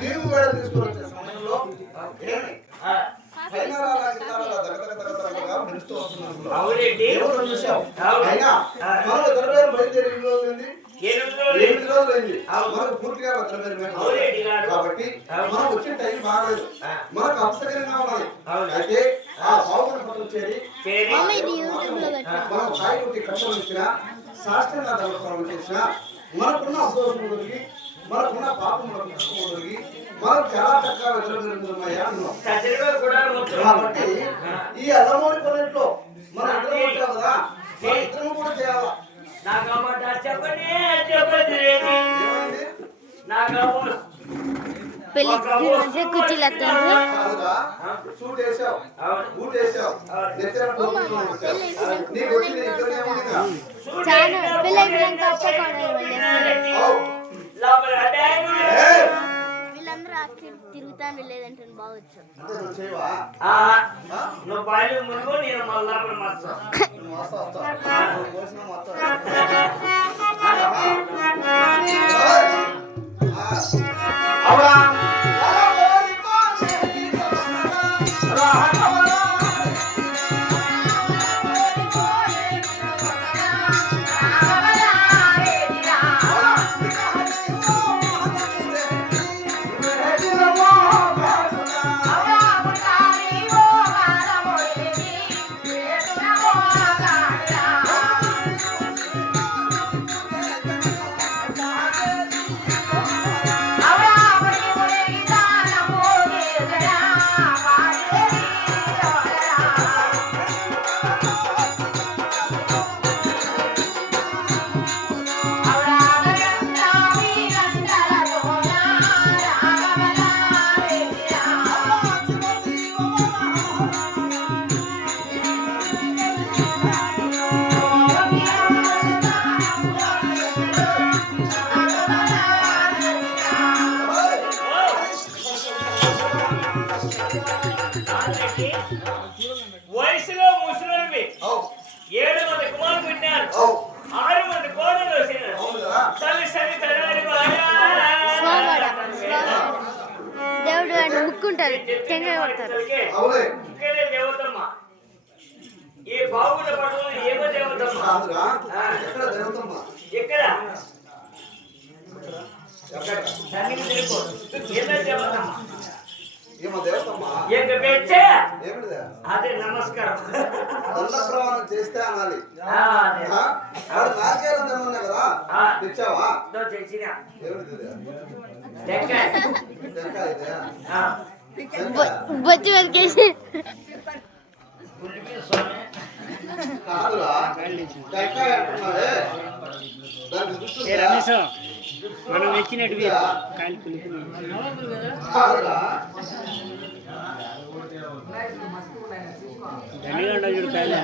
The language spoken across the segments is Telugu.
మీరు కూడా తీసుకొని వచ్చే సమయంలో. కాబట్టి. మనం వచ్చిన టైం బాగలేదు. మనకు అప్సకరంగా ఉన్నది. అయితే ఆ బాగున్న శాస్త్రంగా నమస్కారం చేసిన మనకున్న అదోషం దొరికి మనకున్న పాపములకు నష్టం దొరికి మనకు చాలా చక్కగా వచ్చు కాబట్టి ఈ అల్లమూరి కొన్నిట్లో మన ఇద్దరం ఉంటాం కదా? మన ఇద్దరం కూడా చేయాలా? చెప్పండి చెప్పండి రేటి ఏమైంది నాకు అమ్మ పెళ్ళి మంచిగా కుర్చీలు ఏముందిగా చాలా అటాక్ ఏయ్! వీళ్ళందరూ అక్కడ తిరుగుతాను లేదంటే బాగొచ్చు. నేను బొచ్చు ఉందా? రమేష్ మనం ఎక్కినట్టు కాలు కులిపోయింది చూడు కాయలు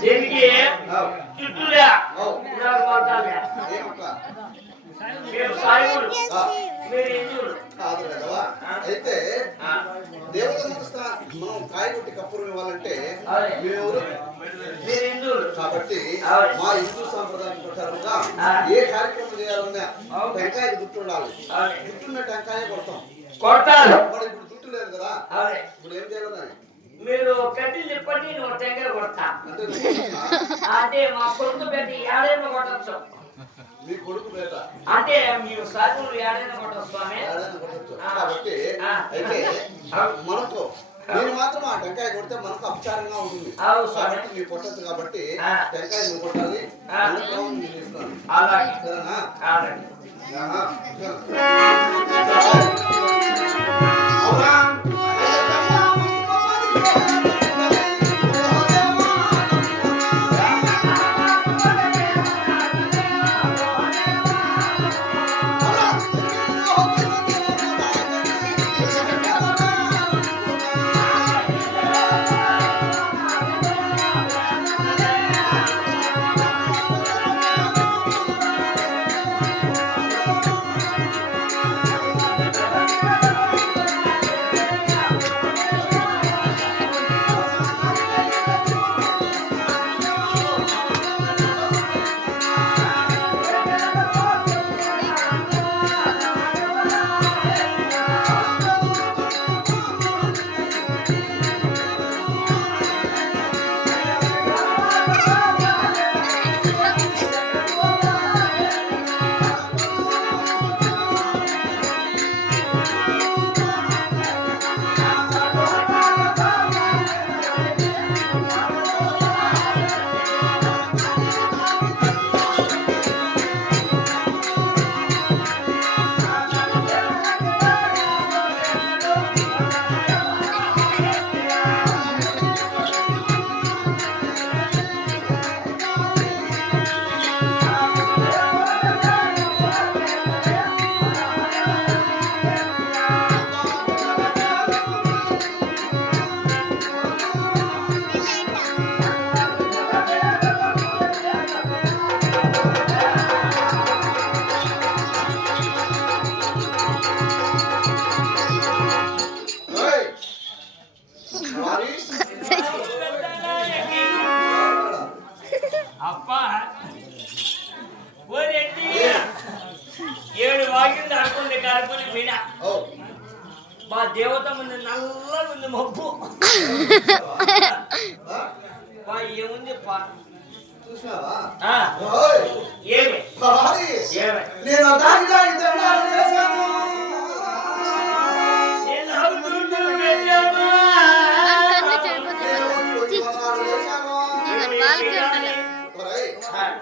దీనికి. చుట్టూలే? మీరు సాయుడు. మీరు అయితే స్థా- మనం కాయ కొట్టి కప్పురం ఇవ్వాలంటే హిందువులు కాబట్టి. మా హిందూ సాంప్రదాయం ప్రకారంగా. ఏ కార్యక్రమం చేయాలన్నా. టెంకాయ గుర్తు ఉండాలి అవునే. గుర్తున్న టెంకాయ కొడతాం కొడతారు లేదు కదా. అవునే. ఇప్పుడు ఏం చేయాలి దాన్ని? మీరు కడ్డీలు తిప్పండి నువ్వు టెంకాయ కొడతా. అంటే మా కొడుకు పెట్టి ఏడైనా కొట్టచ్చు. మీ కొడుకు బేట. అంటే మీరు సాధువులు ఏడైనా కొట్టచ్చు స్వామి. కాబట్టి ఆ. అయితే మనకు మీరు మాత్రం ఆ టెంకాయ కొడితే మనకు అపచారంగా ఉంటుంది. అవును స్వామి. కాబట్టి మీరు కొట్టచ్చు కాబట్టి ఆ. టెంకాయ నువ్వు కొట్టాలి. నేను ఇస్తాను. సరేనా? 好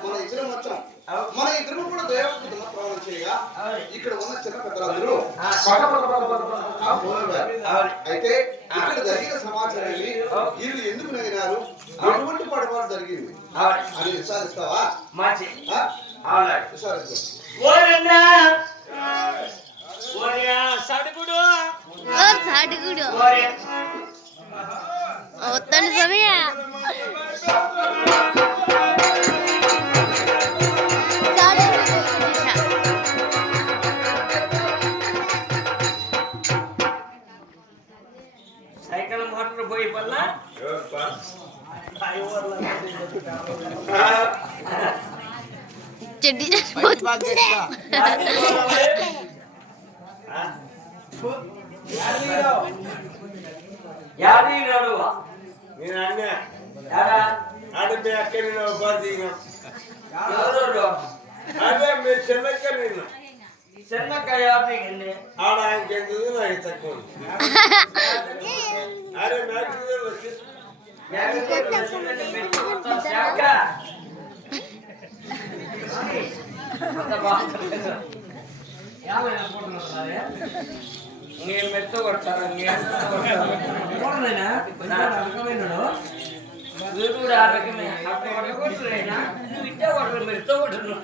మన ఇద్దరం వచ్చాం మన కూడా చేయగా ఇక్కడ ఉన్న చిన్న పెద్దలందరూ అయితే ఇక్కడ జరిగిన సమాచారాన్ని వీళ్ళు ఎందుకు నగినారు ఎటువంటి జరిగింది అని విచారిస్తావా మంచి ఆ? అవును విచారించు ఓరన్నా ఓరియా సడుగుడు ఓ సాటుగుడు ఓరే వస్తాను సమయ సైకిల్ మోటార్ పోయి పల్ల ఎవరు అదే మీ చిన్నక్క నేను చిన్నక్క యాది ఆడ ఆయనకి ఎందుకు నాకు తక్కువ అరే వచ్చి. మెత్త కొడతారు వీడు ఆ రకమే అక్కడ కొట్టలేనా నువ్వు ఇట్టే కొట్టరు మెత్త కొట్టరు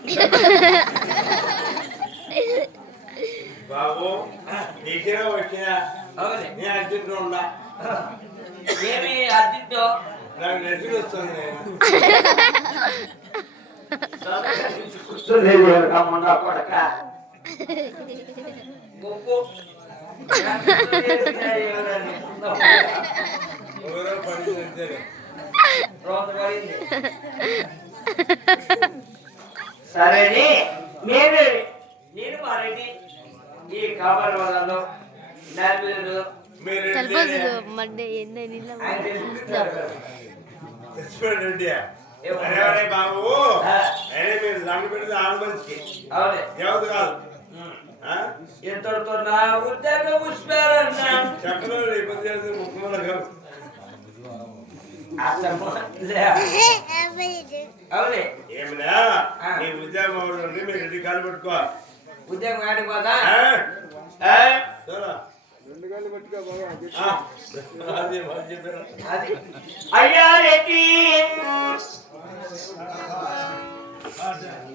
బాబు నీకేమో వచ్చినా అవునే. నేను అర్జెంట్ ఉండా ఏమి అర్జెంటు నాకు నెట్టుకు వస్తుంది సరేని. నేను. నేను మారేది ఈ కాబర్ వాళ్ళలో నాలుగు మీరు తలపోసు మడ్డ ఏందో నీళ్ళ ఆయన తెలుసుకుంటారు కదా. తెచ్చిపోయాడు రెడ్డి ఎవరు? అరే అరే బాబు ఆ. అరే మీరు దండ పెడితే ఆడ మంచికి అవునే ఎవరు కాదు ఉమ్. ఆ? ఎంతటితో నా ఉద్యోగం పుష్పారన్నా చెప్పలేదు రేపు తెలిసి ముఖ్యమంత్రి గారు అసలు లే. అవునే ఏమినా ఆ. నీ ఉద్యోగం ఎవరు ఉంటే మీరు రెడ్డి కాలు పెట్టుకో ఉద్యోగం ఆడిపోదా ఆ? చూరా. ఆ. అది వాళ్ళు చెప్పారు అది అయ్యా రెడ్డి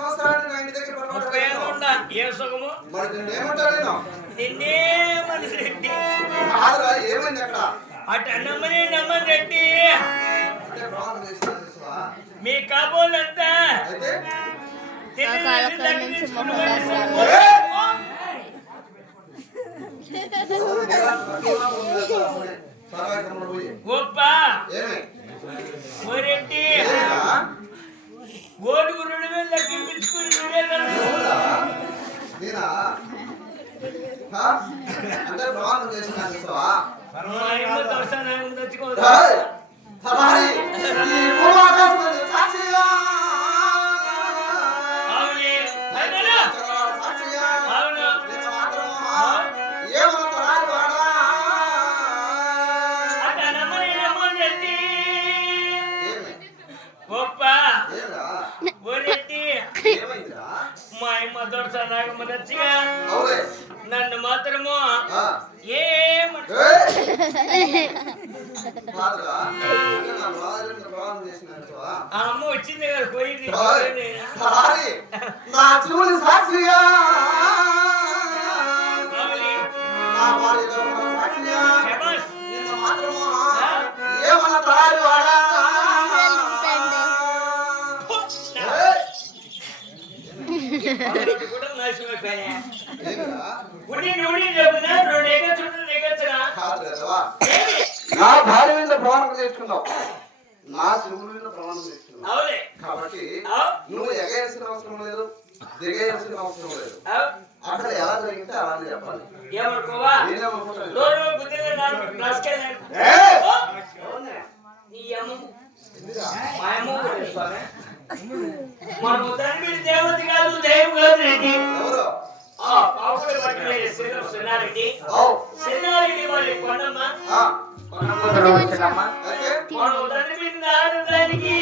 సంవత్సరాలు నా ఇంటి దగ్గర ముప్పై ఏళ్ళు. ఉండా ఏ సుఖము? మరి నిన్ను ఏమంటారు నేను నిన్నే మనిషి రెడ్డి కాదురా ఏమైంది అక్కడ? అటు నమ్మని నమ్మని రెడ్డి. అంటే ప్రాణం చేసిన తెలుసా? మీ కాబోలంతా అయితే? పోయి గొప్ప ఏమి? ఓరెడ్డి ఏమిరా? ఓటుకు రెండు వేలు లెక్కించుకుని? నేనా? అంటే ప్రాణం చేసిన తెలుసా? మా నా బ్రదర్ని ప్రాణం చేసిన తెలుసా? ఆ. అమ్మ వచ్చింది కదా పోయింది! నా శివుని సాక్షిగా. అవునే. నా భార్య సాక్షిగా. శబాష్. నిన్ను మాత్రము ఏమన్న రాజువాడా? కాదు నా భార్య మీద ప్రమాణం చేసుకున్నావు. నా శివుడు మీద ప్రమాణం చేసుకున్నావు. కాబట్టి నువ్వు ఎగేయాల్సిన అవసరం లేదు దిగేయాల్సిన అవసరం లేదు. అక్కడ ఎలా జరిగితే అలా చెప్పాలి. ఏమనుకుంటాను నేనేమనుకుంటాను నోరు బుద్ధిగా నాలుగు రాసుకెళ్ళాను. ఏయ్! ఓ! నీ అమ్మ మా అమ్మ కూడా స్వామి. మనము తండ్రి దేవత కాదు దైవం కాదు రెడ్డి ఆ సిన్నారెడ్డి సిన్నారెడ్డి వాళ్ళ కొండమ్మ మనం తండ్రి ఆడడానికి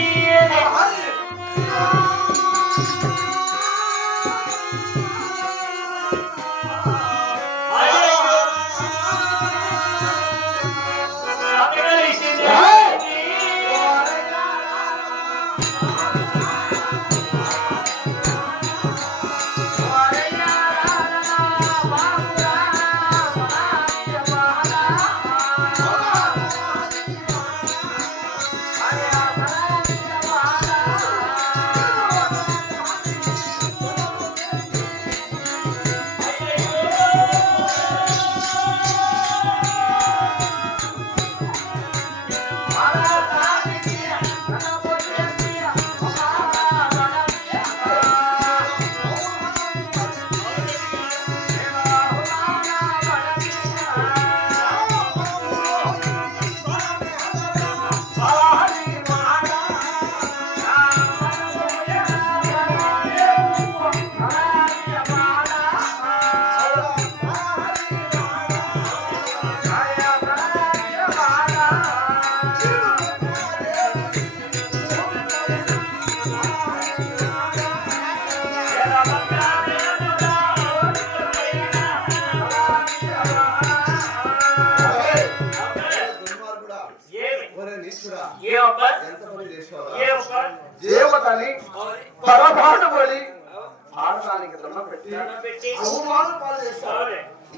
అవమానం పాలు చేశావు.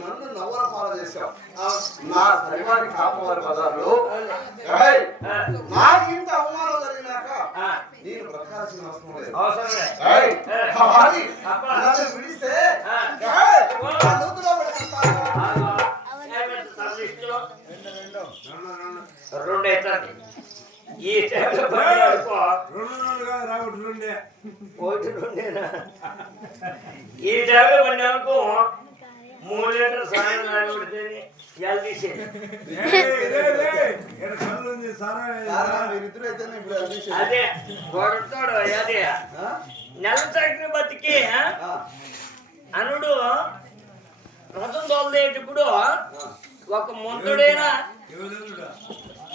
నన్ను నవ్వల పాలు చేశావు. నా శరీరాన్ని కాపవారి బజార్లో ఏయ్, ఆ, నాకు ఇంత అవమానం జరిగినాక నేను బ్రతకాల్సిన అవసరం లేదు. నన్ను విడిస్తే? రెండు రెండే. రెండేనా ఈ టైంలో బండి అనుకో మూడు లీటర్ సాయం తీసేది ఇప్పుడు అందించేది. అదే కొడతాడు అదే? నెల చక్ర బతికి అనుడు రథం తోలేటప్పుడు ఆ. ఒక ముందుడైనా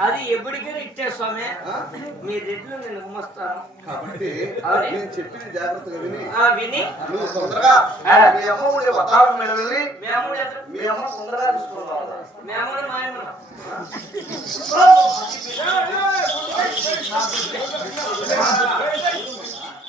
అది ఎప్పటికైనా ఇచ్చే స్వామి? మీ రెడ్లు నేను గుమస్తాను కాబట్టి. నేను చెప్పిన జాగ్రత్తగా విని. ఆ విని. నువ్వు తొందరగా మీ అమ్మ ఉండే వతారం మీద వెళ్ళి మీ అమ్మ తొందరగా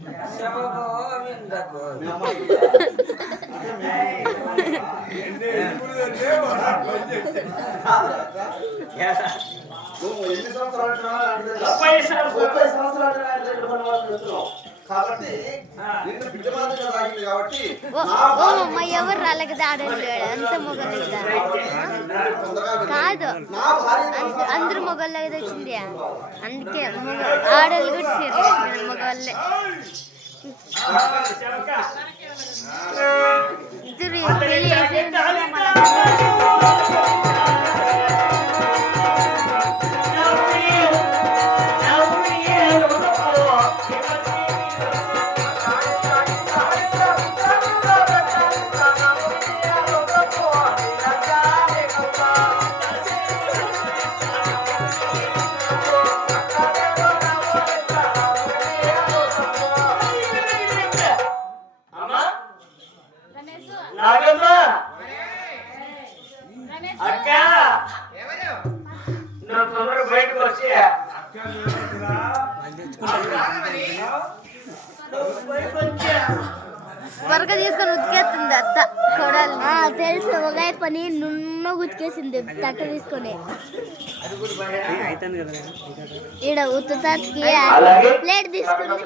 ముప్పై సంవత్సరాలు ముప్పై సంవత్సరాలు కాబట్టి నిన్ను బిడ్డమాతగా ఎవరు రాలకి దాడండి అంత మొగలు కాదు. అందరు మొగల్లోకి వచ్చింది అందుకే ఆడలు కూడా చేరు ఇద్దరు తట్టు తీసుకునే. ఈడ ఉత్తుతాకి ప్లేట్ తీసుకుని